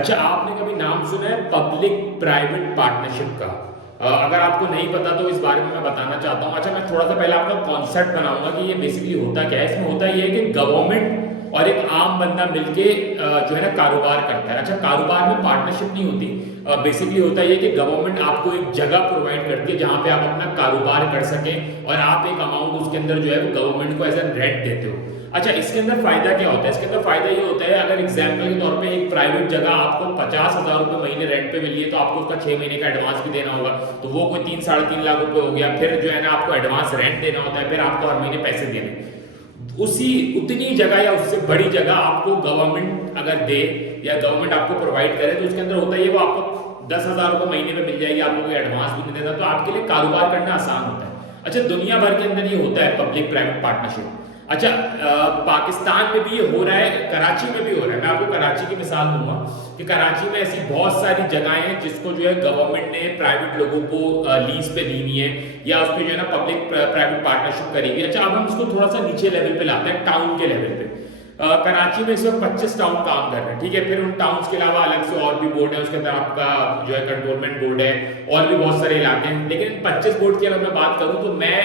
अच्छा, आपने कभी नाम सुना है पब्लिक प्राइवेट पार्टनरशिप का? अगर आपको नहीं पता तो इस बारे में मैं बताना चाहता हूँ। अच्छा, मैं थोड़ा सा पहले आपका कॉन्सेप्ट बनाऊंगा कि ये बेसिकली होता क्या है। इसमें होता ये है कि गवर्नमेंट और एक आम बंदा मिलके जो है ना कारोबार करता है। अच्छा, कारोबार में पार्टनरशिप नहीं होती। बेसिकली होता ये कि गवर्नमेंट आपको एक जगह प्रोवाइड करती है जहाँ पे आप अपना कारोबार कर सकें और आप एक अमाउंट उसके अंदर जो है वो गवर्नमेंट को एज एन रेंट देते हो। अच्छा, इसके अंदर फायदा क्या होता है? इसके अंदर फायदा ये होता है, अगर एग्जाम्पल के तौर पे एक प्राइवेट जगह आपको 50,000 रुपये महीने रेंट पे मिली है तो आपको उसका 6 महीने का एडवांस भी देना होगा, तो वो कोई 3-3.5 लाख रुपए हो गया। फिर जो है ना आपको एडवांस रेंट देना होता है, फिर आपको हर महीने पैसे देने। उसी उतनी जगह या उससे बड़ी जगह आपको गवर्नमेंट अगर दे या गवर्नमेंट आपको प्रोवाइड करे तो उसके अंदर होता है ये, वो आपको 10,000 रुपये महीने में मिल जाएगी, आपको कोई एडवांस भी नहीं देता, तो आपके लिए कारोबार करना आसान होता है। अच्छा, दुनिया भर के अंदर ये होता है पब्लिक प्राइवेट पार्टनरशिप। अच्छा, पाकिस्तान में भी ये हो रहा है, कराची में भी हो रहा है। मैं आपको कराची की मिसाल दूंगा कि कराची में ऐसी बहुत सारी जगहें हैं जिसको जो है गवर्नमेंट ने प्राइवेट लोगों को लीज पे दी हुई है या उस पर जो है ना पब्लिक प्राइवेट पार्टनरशिप करेगी। अच्छा, अब हम इसको थोड़ा सा नीचे लेवल पे लाते हैं, टाउन के लेवल पे। कराची में इस वक्त 25 टाउन काम कर रहे हैं, ठीक है। फिर उन टाउन्स के अलावा अलग से और भी बोर्ड है, उसके अंदर आपका जो है कंट्रोलमेंट बोर्ड है और भी बहुत सारे इलाके हैं। लेकिन 25 बोर्ड की अगर मैं बात करूं तो मैं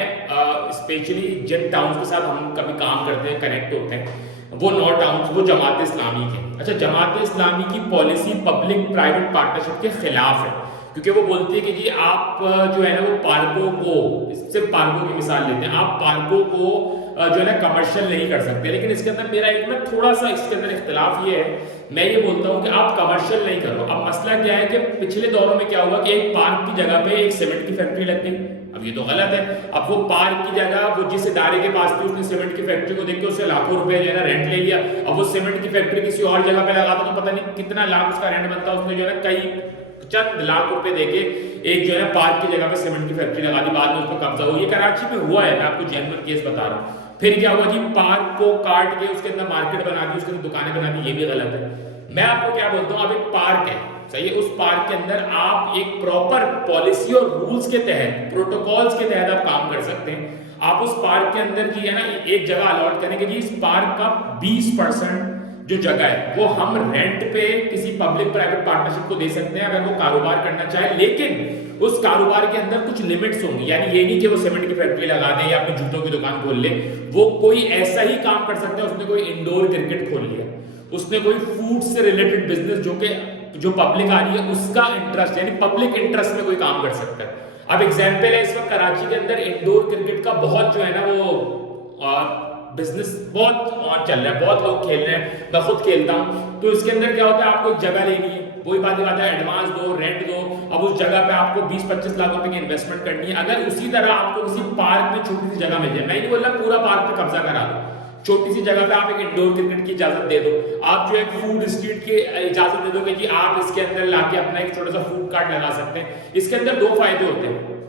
स्पेशली जिन टाउन्स के साथ हम कभी काम करते हैं, कनेक्ट होते हैं, वो 9 टाउन्स, वो जमात इस्लामी के। अच्छा, जमात इस्लामी की पॉलिसी पब्लिक प्राइवेट पार्टनरशिप के खिलाफ है, क्योंकि वो बोलती है कि जी आप जो है ना वो पार्कों को, सिर्फ पार्कों की मिसाल लेते हैं, आप पार्कों को जो है ना कमर्शियल नहीं कर सकते। लेकिन इसके अंदर मेरा एक ना थोड़ा सा इसके अंदर इख्तिलाफ ये है, मैं ये बोलता हूँ कि आप कमर्शियल नहीं करो। अब मसला क्या है कि पिछले दौरों में क्या हुआ कि एक पार्क की जगह पे एक सीमेंट की फैक्ट्री लग गई। अब ये तो गलत है। अब वो पार्क की जगह वो जिस इदारे के पास थी उसने सीमेंट की फैक्ट्री को देख के उससे लाखों रुपए जो है ना रेंट ले लिया। अब वो सीमेंट की फैक्ट्री किसी और जगह पे लगाता तो पता नहीं कितना लाख उसका रेंट बनता। उसने जो है ना कई चंद लाख रुपए देके एक जो है ना पार्क की जगह पे सीमेंट की फैक्ट्री लगा दी, बाद में उस पर कब्जा हुआ। ये कराची में हुआ है, मैं आपको जेन्युइन केस बता रहा हूँ। फिर क्या हुआ जी, पार्क को काट के उसके अंदर मार्केट बना दी, उसके अंदर दुकानें बना दी, ये भी गलत है। मैं आपको क्या बोलता हूँ, अब एक पार्क है, सही है, उस पार्क के अंदर आप एक प्रॉपर पॉलिसी और रूल्स के तहत, प्रोटोकॉल्स के तहत आप काम कर सकते हैं। आप उस पार्क के अंदर जी है ना एक जगह अलॉट करेंगे जी, इस पार्क का 20% जो जगह है वो हम रेंट पे किसी पब्लिक प्राइवेट पार्टनरशिप को दे सकते हैं अगर वो कारोबार करना चाहे। लेकिन उस कारोबार के अंदर कुछ लिमिट्स होंगी, यानी ये नहीं कि वो सीमेंट की फैक्ट्री लगा दे या अपनी जूतों की दुकान खोल ले। वो कोई ऐसा ही काम कर सकता है, उसने कोई इंडोर क्रिकेट खोल लिया, उसने कोई फूड से रिलेटेड बिजनेस जो पब्लिक आ रही है उसका इंटरेस्ट, यानी पब्लिक इंटरेस्ट में कोई काम कर सकता है। अब एग्जाम्पल है, इस वक्त कराची के अंदर इंडोर क्रिकेट का बहुत जो है ना वो बिजनेस बहुत ऑन चल रहा है, बहुत लोग खेल रहे हैं, मैं खुद खेलता हूँ। तो इसके अंदर क्या होता है, आपको एक जगह लेनी है, वही बात है, एडवांस दो, रेंट दो। अब उस जगह पे आपको 20-25 लाख रुपए की इन्वेस्टमेंट करनी है। अगर उसी तरह आपको किसी पार्क में छोटी सी जगह मिल जाए, मैं नहीं बोल रहा पूरा पार्क पे कब्जा करा दो, छोटी सी जगह पे आप एक इंडोर क्रिकेट की इजाजत दे दो, आप जो एक फूड स्ट्रीट की इजाजत दे दो कि जी आप इसके अंदर लाके अपना एक छोटा सा फूड कार्ट लगा सकते हैं। इसके अंदर 2 फायदे होते हैं।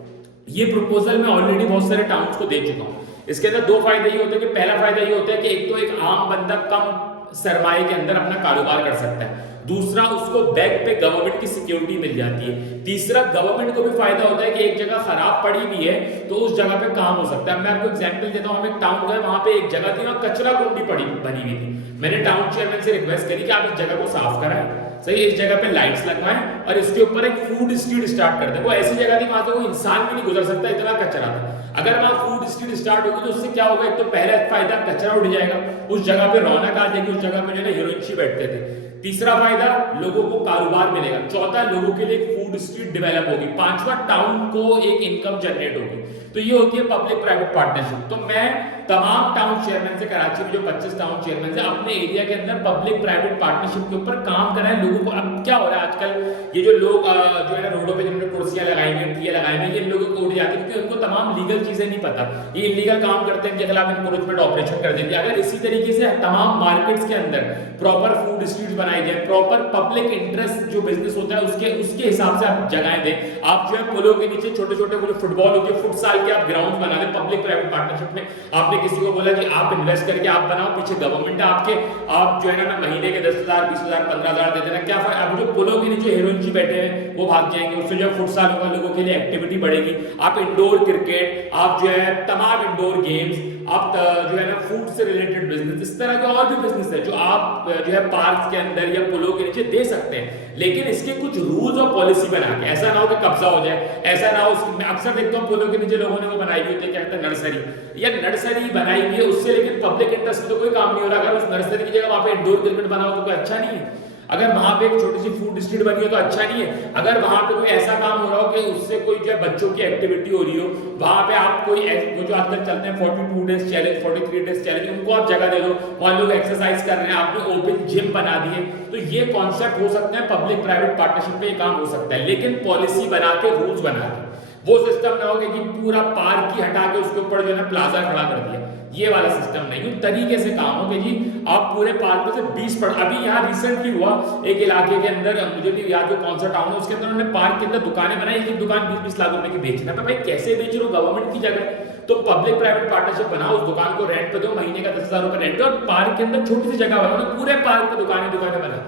ये प्रपोजल मैं ऑलरेडी बहुत सारे टाउन्स को दे चुका हूँ। इसके अंदर 2 फायदे ये होते हैं कि पहला फायदा ये होता है कि एक तो एक आम बंदा कम सरमाए के अंदर अपना कारोबार कर सकता है, दूसरा उसको बैक पे गवर्नमेंट की सिक्योरिटी मिल जाती है, तीसरा गवर्नमेंट को भी फायदा होता है कि एक जगह खराब पड़ी हुई है तो उस जगह पे काम हो सकता है। मैं आपको एग्जांपल देता हूँ, हम एक टाउन गए, वहां पे एक जगह थी ना कचरा कुंडी पड़ी बनी हुई थी। मैंने टाउन चेयरमैन से रिक्वेस्ट करी कि आप इस जगह को साफ कराएं, सही, इस जगह पे लाइट्स लगवाएं और इसके ऊपर एक फूड स्ट्रीट स्टार्ट कर दें। वो ऐसी जगह थी वहां से कोई इंसान भी नहीं गुजर सकता, इतना कचरा था। अगर वहां फूड स्ट्रीट स्टार्ट होगी तो उससे क्या होगा, एक तो पहला फायदा कचरा उठ जाएगा, उस जगह पे रौनक आ जाएगी, उस जगह पे जो है हीरोइंची बैठते थे। तीसरा फायदा लोगों को कारोबार मिलेगा, चौथा लोगों के लिए एक फूड स्ट्रीट डेवलप होगी, पांचवा टाउन को एक इनकम जनरेट होगी। तो ये होती है पब्लिक प्राइवेट पार्टनरशिप। तो मैं तमाम टाउन चेयरमैन से, कराची में जो 25 टाउन चेयरमैन से, अपने एरिया के अंदर पब्लिक प्राइवेट पार्टनरशिप के ऊपर काम कराएं लोगों को। अब क्या हो रहा है आजकल, ये जो लोग जो है ना रोडों पे जिन्होंने कुर्सियां लगाई हुई, ठिया लगाई हुई, ये लोगों को उड़ जाती है क्योंकि उनको तमाम लीगल चीजें नहीं पता, ये इलीगल काम करते हैं, इनके खिलाफ इनक्रोचमेंट ऑपरेशन कर देती है। अगर इसी तरीके से तमाम मार्केट्स के अंदर प्रॉपर फूड स्ट्रीट बनाई जाए, प्रॉपर पब्लिक इंटरेस्ट जो बिजनेस होता है उसके हिसाब से आप जगहें दें। आप जो है पुलों के नीचे छोटे छोटे वो जो फुटबॉल होती है, फुटसाल के आप ग्राउंड बना दें पब्लिक प्राइवेट पार्टनरशिप में। आपने किसी को बोला कि आप इन्वेस्ट करके आप बनाओ, पीछे गवर्नमेंट है आपके, आप जो है ना महीने के 10,000, 20,000, 15,000 दे देना, क्या फायदा। अब जो पुलों के नीचे हीरोइन बैठे हैं वो भाग जाएंगे, उससे जो फुटसाल होगा, लोगों के लिए एक्टिविटी बढ़ेगी। आप इंडोर क्रिकेट, आप जो है तमाम इंडोर गेम्स, आप जो है ना फूड से रिलेटेड बिजनेस, इस तरह के और भी बिजनेस है जो आप जो है पार्क के अंदर या पुलों के नीचे दे सकते हैं, लेकिन इसके कुछ रूल्स और पॉलिसी बना के। ऐसा ना हो कि कब्जा हो जाए, ऐसा ना हो। मैं अक्सर देखता हूँ पुलों के नीचे लोगों ने वो बनाई हुई होती है, क्या कहते हैं, नर्सरी। या नर्सरी बनाई हुई है उससे, लेकिन पब्लिक इंटरेस्ट में तो कोई काम नहीं हो रहा। अगर उस नर्सरी की जगह वहां पे इंडोर क्रिकेट बनाओ तो कोई अच्छा नहीं है। अगर वहां पे एक छोटी सी फूड स्ट्रीट बनी हो तो अच्छा नहीं है। अगर वहां पे कोई ऐसा काम हो रहा हो कि उससे कोई जो है बच्चों की एक्टिविटी हो रही हो, वहां पे आप कोई वो जो आजकल चलते हैं 42 डेज चैलेंज, 43 डेज चैलेंज, उनको आप जगह दे दो, वहां लोग एक्सरसाइज कर रहे हैं, आपने ओपन जिम बना दिए, तो ये कॉन्सेप्ट हो सकते हैं, पब्लिक प्राइवेट पार्टनरशिप में ये काम हो सकता है। लेकिन पॉलिसी बना के, रूल्स बना के, वो सिस्टम ना हो कि पूरा पार्क ही हटा के उसके ऊपर जो है ना प्लाजा खड़ा कर दिया, ये वाला सिस्टम नहीं। उस तरीके से काम हो कि जी आप पूरे पार्क में से 20 पर, अभी यहाँ रिसेंटली हुआ एक इलाके के अंदर, मुझे भी याद है कौन सा टाउन है, उसके अंदर उन्होंने पार्क के अंदर दुकानें बनाई, एक दुकान 20-20 लाख रुपए की बेचना है। भाई कैसे बेच रहे हो गवर्नमेंट की जगह? तो पब्लिक प्राइवेट पार्टनरशिप बनाओ, उस दुकान को रेंट पे दो, महीने का 10,000 रुपए रेंट, और पार्क के अंदर छोटी सी जगह बनाओ, पूरे पार्क में दुकानें बना।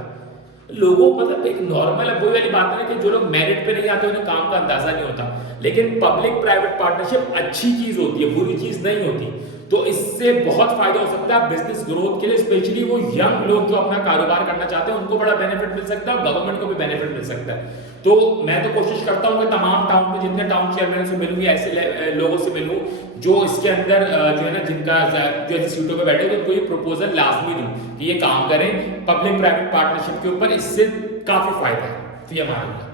लोगों मतलब एक नॉर्मल, अब वही वाली बात है कि जो लोग मेरिट पे नहीं आते उन्हें काम का अंदाजा नहीं होता। लेकिन पब्लिक प्राइवेट पार्टनरशिप अच्छी चीज होती है, बुरी चीज नहीं होती। तो इससे बहुत फायदा हो सकता है बिजनेस ग्रोथ के लिए, स्पेशली वो यंग लोग जो अपना कारोबार करना चाहते हैं उनको बड़ा बेनिफिट मिल सकता है, और गवर्नमेंट को भी बेनिफिट मिल सकता है। तो मैं तो कोशिश करता हूँ कि तमाम टाउन में जितने टाउन चेयरमैन से मिलूँ या ऐसे लोगों से मिलूँ जो इसके अंदर जो है ना जिनका जो ऐसी सीटों पे बैठे, तो उनको ये प्रपोजल लाजमी दूँ कि ये काम करें पब्लिक प्राइवेट पार्टनरशिप के ऊपर, इससे काफी फायदा है। तो ये मानूंगा।